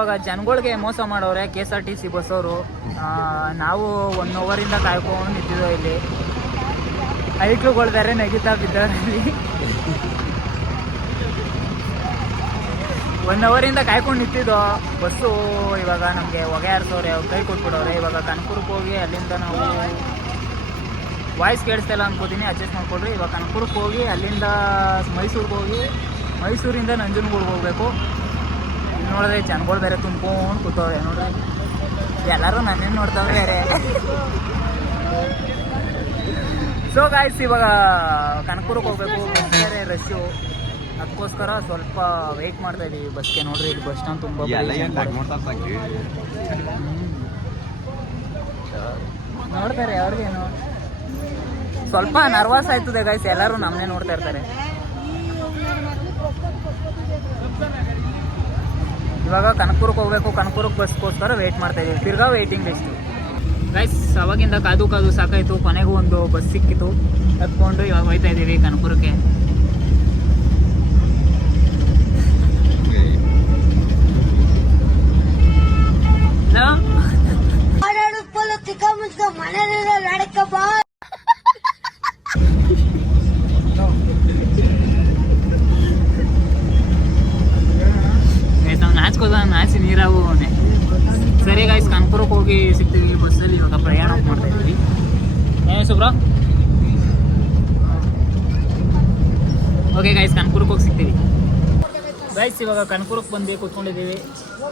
ಇವಾಗ ಜನಗಳಿಗೆ ಮೋಸ ಮಾಡೋರೆ KSRTC ಬಸ್ ಅವರು. ನಾವು 1 ಅವರಿಂದ ಕಾಯ್ಕೊಂಡು ನಿಂತಿದ್ದೋ ಇಲ್ಲಿ. ಐಕ್ಳುಗಳು ಬೇರೆ ನೆಗಿತಾ ಬಿದ್ದವರಲ್ಲಿ. 1 ಅವರಿಂದ ಕಾಯ್ಕೊಂಡು ನಿಂತಿದ್ದೋ ಬಸ್ಸು. ಇವಾಗ ನಮಗೆ ಹೊಗೆ ಹಾರಿಸೋರೆ, ಅವ್ರು ಕೈ ಕೊಟ್ಬಿಡೋರೆ. ಇವಾಗ ಕನಕಪುರಕ್ಕೆ ಹೋಗಿ ಅಲ್ಲಿಂದ ನಾವು ವಾಯ್ಸ್ ಕೇಳಿಸ್ತಿಲ್ಲ ಅನ್ಕೋತೀನಿ, ಅಡ್ಜಸ್ಟ್ ಮಾಡ್ಕೊಡ್ರಿ. ಇವಾಗ ಕನಕಪುರಕ್ಕೆ ಹೋಗಿ ಅಲ್ಲಿಂದ ಮೈಸೂರಿಗೆ ಹೋಗಿ ಮೈಸೂರಿಂದ ನಂಜನಗೂಡಿಗೆ ಹೋಗ್ಬೇಕು. ಇಲ್ಲಿ ನೋಡಿದ್ರೆ ಜನಗಳು ಬೇರೆ ತುಂಬ್ಕೊಂಡು ಕೂತವ್ರೆ ನೋಡ್ರಿ. ಎಲ್ಲರೂ ನನ್ನೇನು ನೋಡ್ತಾವೆ ಬೇರೆ. ಸೊ ಗಾಯ್ಸ್, ಇವಾಗ ಕನಕಪುರಕ್ಕೆ ಹೋಗ್ಬೇಕು. ಬಸ್ ಬೇರೆ ರಶ್ಶು, ಅದಕ್ಕೋಸ್ಕರ ಸ್ವಲ್ಪ ವೆಯ್ಟ್ ಮಾಡ್ತಾ ಇದೀವಿ ಬಸ್ಗೆ. ನೋಡ್ರಿ ಇಲ್ಲಿ ಬಸ್ ಸ್ಟ್ಯಾಂಡ್ ತುಂಬ ನೋಡ್ತಾರೆ. ಅವ್ರಿಗೇನು ಸ್ವಲ್ಪ ನರ್ವಸ್ ಆಯ್ತದೆ ಗೈಸ್, ಎಲ್ಲರೂ ನಮ್ಮನ್ನೇ ನೋಡ್ತಾ ಇರ್ತಾರೆ. ಇವಾಗ ಕನಕಪುರಕ್ಕೆ ಹೋಗ್ಬೇಕು. ಕನಕಪುರಕ್ಕೆ ಬಸ್ಗೋಸ್ಕರ ವೆಯ್ಟ್ ಮಾಡ್ತಾ ಇದೀವಿ. ತಿರ್ಗಾ ವೆಯ್ಟಿಂಗ್ ಲಿಸ್ಟು ಗೈಸ್. ಅವಾಗಿಂದ ಕಾದು ಸಾಕಾಯ್ತು. ಕೊನೆಗೂ ಒಂದು ಬಸ್ ಸಿಕ್ಕಿತು, ಹತ್ಕೊಂಡು ಇವಾಗ ಹೋಯ್ತಾ ಇದೀವಿ ಕನಕಪುರಕ್ಕೆ. ನಾಚಿ ನೀರಾವು. ಸರಿ ಗಾಯ್ಸ್, ಕನಕಪುರಕ್ಕೆ ಹೋಗಿ ಸಿಗ್ತೀವಿ ಬಸ್ಸಲ್ಲಿ. ಇವಾಗ ಪ್ರಯಾಣ ಮಾಡ್ತಾ ಇದ್ದೀವಿ. ಏನು ಸುಬ್ರ? ಓಕೆ ಗಾಯ್ಸ್, ಕನಕಪುರಕ್ಕೆ ಹೋಗಿ ಸಿಗ್ತೀವಿ ಗೈಸ್. ಇವಾಗ ಕನಕಪುರಕ್ಕೆ ಬಂದು ಕೂತ್ಕೊಂಡಿದ್ದೀವಿ.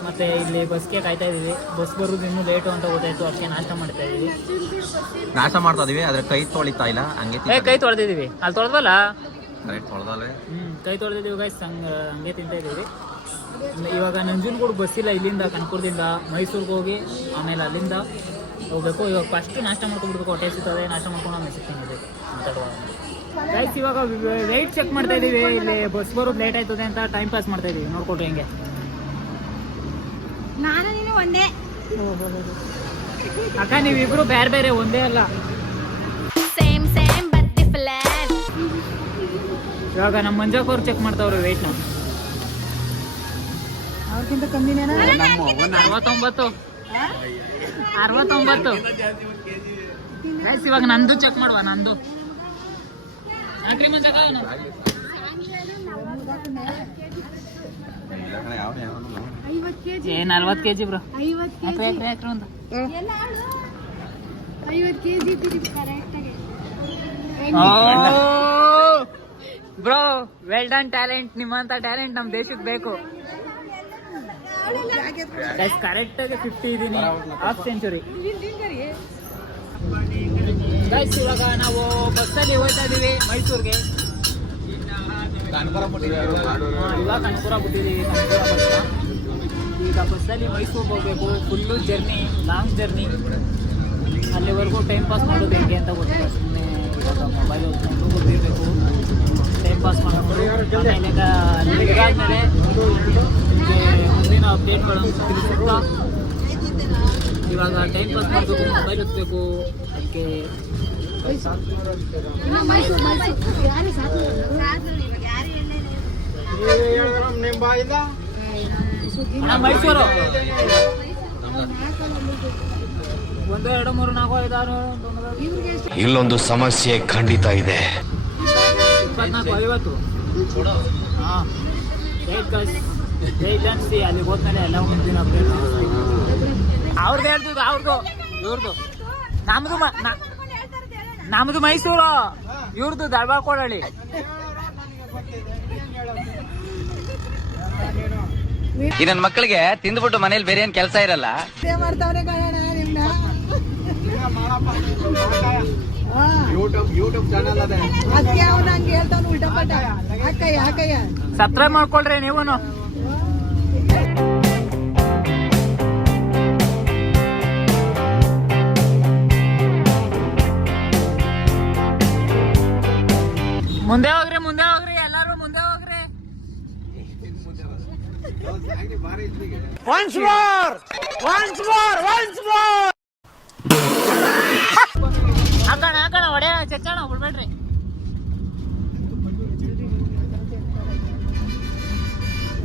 ಮತ್ತು ಇಲ್ಲಿ ಬಸ್ಗೆ ಕಾಯ್ತಾ ಇದ್ದೀವಿ. ಬಸ್ ಬರೋದು ಇನ್ನೂ ಲೇಟು ಅಂತ ಗೊತ್ತಾಯ್ತು, ಅದಕ್ಕೆ ನಾಷ್ಟ ಮಾಡ್ತಾ ಇದ್ದೀವಿ. ನಾಷ್ಟ ಮಾಡ್ತಾ ಇದೀವಿ, ಆದರೆ ಕೈ ತೊಳಿತಾ ಇಲ್ಲ. ಹಂಗೆ ಕೈ ತೊಳೆದಿದ್ದೀವಿ. ಅಲ್ಲಿ ತೊಳೆದಲ್ಲ? ತೊಳೆದಲ್ಲ. ಕೈ ತೊಳೆದಿದ್ದೀವಿ ಗೈಸ್. ಹಂಗೆ ತಿಂತಾ ಇದ್ದೀವಿ. ಇವಾಗ ನಂಜನಗೂಡು ಬಸ್ ಇಲ್ಲ ಇಲ್ಲಿಂದ. ಕನಕಪುರದಿಂದ ಮೈಸೂರಿಗೆ ಹೋಗಿ ಆಮೇಲೆ ಅಲ್ಲಿಂದ ಹೋಗ್ಬೇಕು. ಇವಾಗ ಫಸ್ಟ್ ನಾಷ್ಟ ಮಾಡ್ಕೊಂಡ್ಬಿಡ್ಬೇಕು. ಹೊಟ್ಟೆ ಸಿಗ್ತದೆ. ನಾಷ್ಟ ಮಾಡ್ಕೊಂಡು ಆಮೇಲೆ ಸಿಗ್ತೀನಿ ಮಾತಾಡುವಾಗ ಗೈಸ್. ಇವಾಗ ವೆಯ್ಟ್ ಚೆಕ್ ಮಾಡ್ತಾ ಇದ್ದೀವಿ. ಇಲ್ಲಿ ಬಸ್ ಬರೋದು ಲೇಟ್ ಆಯ್ತದೆ ಅಂತ ಟೈಮ್ ಪಾಸ್ ಮಾಡ್ತಾ ಇದ್ದೀವಿ. ನೋಡ್ಕೊಟ್ರಿ ಹೆಂಗೆ. ಒಂದೇ ಅಕ್ಕ, ನೀವಿಬ್ರು ಬೇರೆ ಬೇರೆ, ಒಂದೇ ಅಲ್ಲ. ಇವಾಗ ನಮ್ಮ ಮಂಜಾಕ್ ಅವ್ರು ಚೆಕ್ ಮಾಡ್ತಾವ್ರು ವೆಯ್ಟ್. ನಾವು ಅವ್ರಿಗಿಂತ ಕಮ್ಮಿನೇ. 69 ಗೈಸ್. ಇವಾಗ ನಂದು ಚೆಕ್ ಮಾಡುವ. ನಂದು ಯಾಕ್ರಿ ಮಂಜಾಕ? 40 kg bro. 50 kg bro, well done talent. ನಿಮ್ಮಂತ ಟ್ಯಾಲೆಂಟ್ ನಮ್ಮ ದೇಶಕ್ಕೆ ಬೇಕು. ಕರೆಕ್ಟ್ ಆಗಿ 50 ಇದೀನಿ. Half century guys. ಇವಾಗ ನಾವು ಬಸ್ಸಲ್ಲಿ ಹೋಗ್ತಾ ಇದೀವಿ ಮೈಸೂರಿಗೆ. ಇವಾಗ ಕನಕಪುರ ಬಿಟ್ಟಿದ್ದೀವಿ. ಕನಕಪುರ ಬಸ್. ಈಗ ಬಸ್ಸಲ್ಲಿ ಮೈಸೂರಿಗೆ ಹೋಗ್ಬೇಕು. Full journey, long journey. ಅಲ್ಲಿವರೆಗೂ ಟೈಮ್ ಪಾಸ್ ಮಾಡೋದು ಹೇಗೆ ಅಂತ ಗೊತ್ತಿಲ್ಲ. ಸುಮ್ಮನೆ ಇವಾಗ ಮೊಬೈಲ್ ಓದ್ಕೊಂಡು ಗೊತ್ತಿರಬೇಕು. ಟೈಮ್ ಪಾಸ್ ಮಾಡೋದು. ಆಮೇಲೆ ಮುಂದಿನ ಅಪ್ಡೇಟ್ಗಳನ್ನು ತಿಳಿಸುತ್ತಾ ಇವಾಗ ಟೈಮ್ ಪಾಸ್ ಮಾಡಬೇಕು. ಮೊಬೈಲ್ ಓದಬೇಕು. ಅದಕ್ಕೆ ಮೈಸೂರು 1 2 3 4 5 6 ಇಲ್ಲೊಂದು ಸಮಸ್ಯೆ ಖಂಡಿತ ಇದೆ. 24 50. ಹಾಂ ರೈಟ್ ಗೈಸ್. ರೈಟ್ ಅನ್ಸಿ ಅಲ್ಲಿ ಹೋದ್ಮೇಲೆ ಎಲ್ಲ ಮುಂದಿನ ಅಪ್ಡೇಟ್. ಅವ್ರದ್ದು ಹೇಳ್ತಿದ್ದು ಅವ್ರದ್ದು ಇವ್ರದ್ದು. ನಮ್ದು ಮೈಸೂರು, ಇವ್ರದ್ದು ದಳವಾಕೊಳಹಳ್ಳಿ. ಈ ನನ್ನ ಮಕ್ಕಳಿಗೆ ತಿಂದ್ಬಿಟ್ಟು ಮನೇಲಿ ಬೇರೆ ಏನ್ ಕೆಲಸ ಇರಲ್ಲ. ಸಬ್ಸ್ಕ್ರೈಬ್ ಮಾಡ್ಕೊಳ್ರಿ ನೀವೂನು. ಮುಂದೆ ಹೋಗ್ರಿ ಎಲ್ಲರೂ ಮುಂದೆ ಹೋಗ್ರಿ. Once more! ಹಾಕೋಣ ಹೊಡೆ ಚಚ್ಚೋಣ, ಬಿಡ್ಬೇಡ್ರಿ.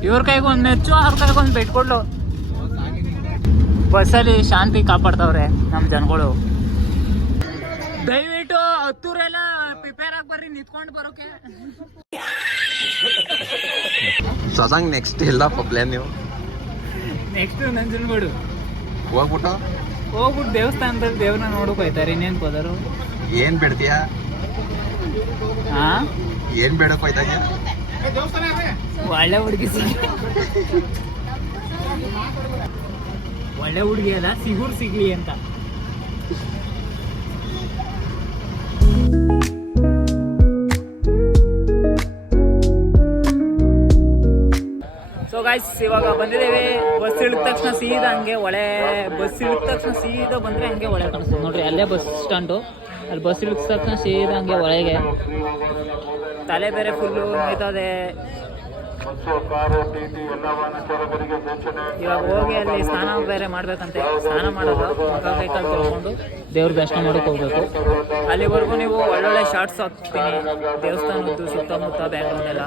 ಇವ್ರ ಕೈಗೆ ಒಂದು ಮೆಚ್ಚು, ಅವ್ರ ಕೈಗೆ ಒಂದು ಬೆಟ್ಕೊಡ್ಲು. ಬಸ್ಸಲ್ಲಿ ಶಾಂತಿ ಕಾಪಾಡ್ತಾವ್ರೆ ನಮ್ಮ ಜನಗಳು. ದಯವಿಟ್ಟು ಹತ್ತೂರೆಲ್ಲ ಪ್ರಿಪೇರ್ ಆಗಿ ಬರ್ರಿ, ನಿಂತ್ಕೊಂಡು ಬರೋಕೆ. ಶಶಾಂಕ್ ನೆಕ್ಸ್ಟ್ ಇಲ್ಲ ಪ್ಲಾನ್ ನೀವು ನೆಕ್ಸ್ಟ್ ನಂಜನಗೂಡು ಹೋಗ್ಬಿಟ್ಟು ದೇವಸ್ಥಾನದಲ್ಲಿ ದೇವ್ರನ್ನ ನೋಡಕ್ ಹೋಯ್ತಾರೆ. ಇನ್ನೇನ್ ಹೋದರು? ಏನ್ ಬಿಡ್ತೀಯಾ? ಹಾ, ಏನ್ ಬೇಡಕ್ ಹೋಯ್ತಾಗ? ಒಳ್ಳೆ ಹುಡುಗಿ ಒಳ್ಳೆ ಹುಡುಗಿ ಅಲ್ಲ, ಸಿಗ್ಲಿ ಅಂತ. ಸೊ ಗಾಯ್ಸ್, ಇವಾಗ ಬಂದಿದ್ದೇವೆ. ಬಸ್ ಇಳಿದ ತಕ್ಷಣ ಸೀದಾ ಹಂಗೆ ಬಂದ್ರೆ ಹಂಗೆ ಒಳಗೆ ಕಾಣಿಸ್ತದೆ ನೋಡ್ರಿ. ಅಲ್ಲೇ ಬಸ್ ಸ್ಟ್ಯಾಂಡು, ಅಲ್ಲಿ ಬಸ್ ಇಳಿದ ತಕ್ಷಣ ಸೀದಾ ಹಂಗೆ ಒಳಗೆ. ತಲೆ ಬೇರೆ ಫುಲ್ಲು ನೋಯ್ತದೆ. ಇವಾಗ ಹೋಗಿ ಅಲ್ಲಿ ಸ್ನಾನ ಬೇರೆ ಮಾಡ್ಬೇಕಂತೆ. ಸ್ನಾನ ಮಾಡೋದು, ಕೈಕಾಲು ತೊಳ್ಕೊಂಡು ದೇವ್ರ ದರ್ಶನ ಮಾಡೋಕೆ ಹೋಗ್ಬೇಕು. ಅಲ್ಲಿವರೆಗೂ ನೀವು ಒಳ್ಳೊಳ್ಳೆ ಶಾರ್ಟ್ಸ್ ಹಾಕ್ತೀನಿ ದೇವಸ್ಥಾನದ್ದು ಸುತ್ತಮುತ್ತ ಬ್ಯಾಕ್ಗ್ರೌಂಡ್ ಎಲ್ಲ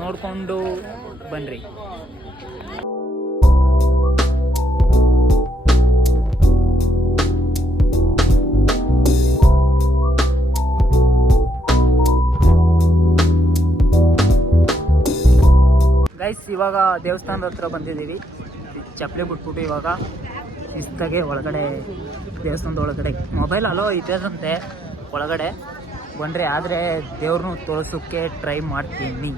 ನೋಡಿಕೊಂಡು ಬನ್ನಿರಿ. ಗೈಸ್, ಇವಾಗ ದೇವಸ್ಥಾನದ ಹತ್ರ ಬಂದಿದ್ದೀವಿ. ಚಪ್ಪಲಿ ಬಿಟ್ಬಿಟ್ಟು ಇವಾಗ ಶಿಸ್ತಾಗೆ ಒಳಗಡೆ, ದೇವಸ್ಥಾನದ ಒಳಗಡೆ ಮೊಬೈಲ್ ಅಲೋ ಇದೆಯಂತೆ ಒಳಗಡೆ ಬಂದರೆ. ಆದರೆ ದೇವ್ರನ್ನೂ ತೋರಿಸೋಕ್ಕೆ ಟ್ರೈ ಮಾಡ್ತೀನಿ.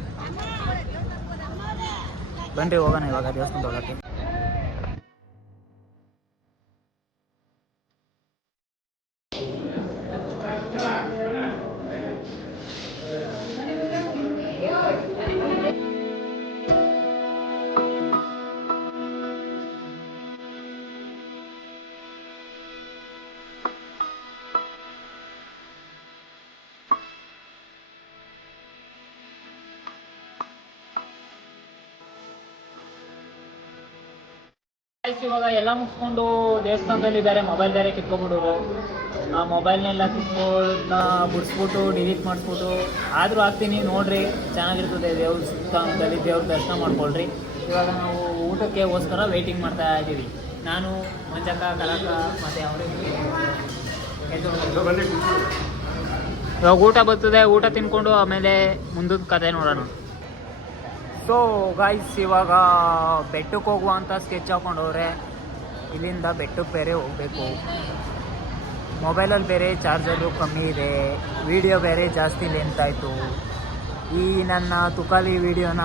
ಬನ್ರಿ ಹೋಗೋಣ ಇವಾಗ ದೇವಸ್ಥಾನದ ಒಳಗೆ. ಇವಾಗ ಎಲ್ಲ ಮುಗಿಸ್ಕೊಂಡು ದೇವಸ್ಥಾನದಲ್ಲಿ ಬೇರೆ ಮೊಬೈಲ್ ಬೇರೆ ಕಿತ್ಕೊಂಡ್ಬಿಡೋರು. ಆ ಮೊಬೈಲ್ನೆಲ್ಲ ಕಿತ್ಕೊಳ್ಳೋದನ್ನ ಬಿಡಿಸ್ಬಿಟ್ಟು ಡಿಲೀಟ್ ಮಾಡಿಸ್ಬಿಟ್ಟು ಆದರೂ ಹಾಕ್ತೀನಿ ನೋಡ್ರಿ, ಚೆನ್ನಾಗಿರ್ತದೆ. ದೇವಸ್ಥಾನದಲ್ಲಿ ದೇವ್ರ ದರ್ಶನ ಮಾಡ್ಕೊಳ್ರಿ. ಇವಾಗ ನಾವು ಊಟಕ್ಕೆಗೋಸ್ಕರ ವೆಯ್ಟಿಂಗ್ ಮಾಡ್ತಾ ಇದ್ದೀವಿ. ನಾನು, ಮಂಜಕ್ಕ, ಕಲಕ ಮತ್ತು ಅವರಿಗೆ. ಇವಾಗ ಊಟ ಬರ್ತದೆ, ಊಟ ತಿನ್ಕೊಂಡು ಆಮೇಲೆ ಮುಂದಿನ ಕತೆ ನೋಡೋಣ. ಸೊ ಗಾಯ್ಸ್, ಇವಾಗ ಬೆಟ್ಟಕ್ಕೆ ಹೋಗುವಂಥ ಸ್ಕೆಚ್ ಹಾಕೊಂಡವ್ರೆ. ಇಲ್ಲಿಂದ ಬೆಟ್ಟಕ್ಕೆ ಬೇರೆ ಹೋಗಬೇಕು. ಮೊಬೈಲಲ್ಲಿ ಬೇರೆ ಚಾರ್ಜರು ಕಮ್ಮಿ ಇದೆ, ವಿಡಿಯೋ ಬೇರೆ ಜಾಸ್ತಿ ಲೆಂತ್ ಆಯಿತು. ಈ ನನ್ನ ತುಕಾಲಿ ವಿಡಿಯೋನ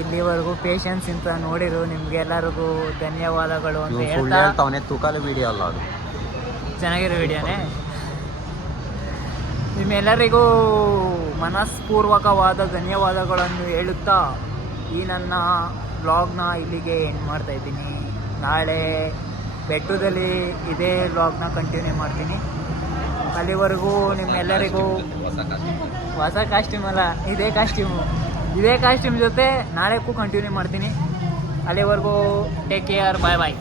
ಇಲ್ಲಿವರೆಗೂ ಪೇಷನ್ಸ್ ಅಂತ ನೋಡಿರು ನಿಮಗೆಲ್ಲರಿಗೂ ಧನ್ಯವಾದಗಳು ಅಂತ ಹೇಳ್ತಾ. ತುಕಾಲಿ ವಿಡಿಯೋ ಅಲ್ಲ, ಅದು ಚೆನ್ನಾಗಿರೋ ವಿಡಿಯೋನೇ. ನಿಮ್ಮೆಲ್ಲರಿಗೂ ಮನಸ್ಪೂರ್ವಕವಾದ ಧನ್ಯವಾದಗಳನ್ನು ಹೇಳುತ್ತಾ ಈ ನನ್ನ ವ್ಲಾಗ್ನ ಇಲ್ಲಿಗೆ ಎಂಡ್ ಮಾಡ್ತಾ ಇದ್ದೀನಿ. ನಾಳೆ ಬೆಟ್ಟದಲ್ಲಿ ಇದೇ ವ್ಲಾಗ್ನ ಕಂಟಿನ್ಯೂ ಮಾಡ್ತೀನಿ. ಅಲ್ಲಿವರೆಗೂ ನಿಮ್ಮೆಲ್ಲರಿಗೂ ಹೊಸ ಕಾಸ್ಟ್ಯೂಮ್ ಅಲ್ಲ, ಇದೇ ಕಾಸ್ಟ್ಯೂಮ್ ಜೊತೆ ನಾಳೆಗೂ ಕಂಟಿನ್ಯೂ ಮಾಡ್ತೀನಿ. ಅಲ್ಲಿವರೆಗೂ ಟೇಕ್ ಕೇರ್, ಬಾಯ್ ಬಾಯ್.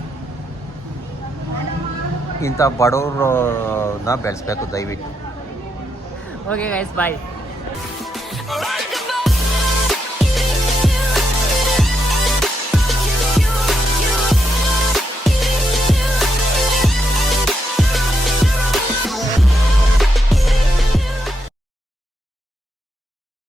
ಇಂಥ ಬಡವ್ರನ್ನ ಬೆಳೆಸ್ಬೇಕು ದಯವಿಟ್ಟು. ಓಕೆ ಗೈಸ್, ಬಾಯ್.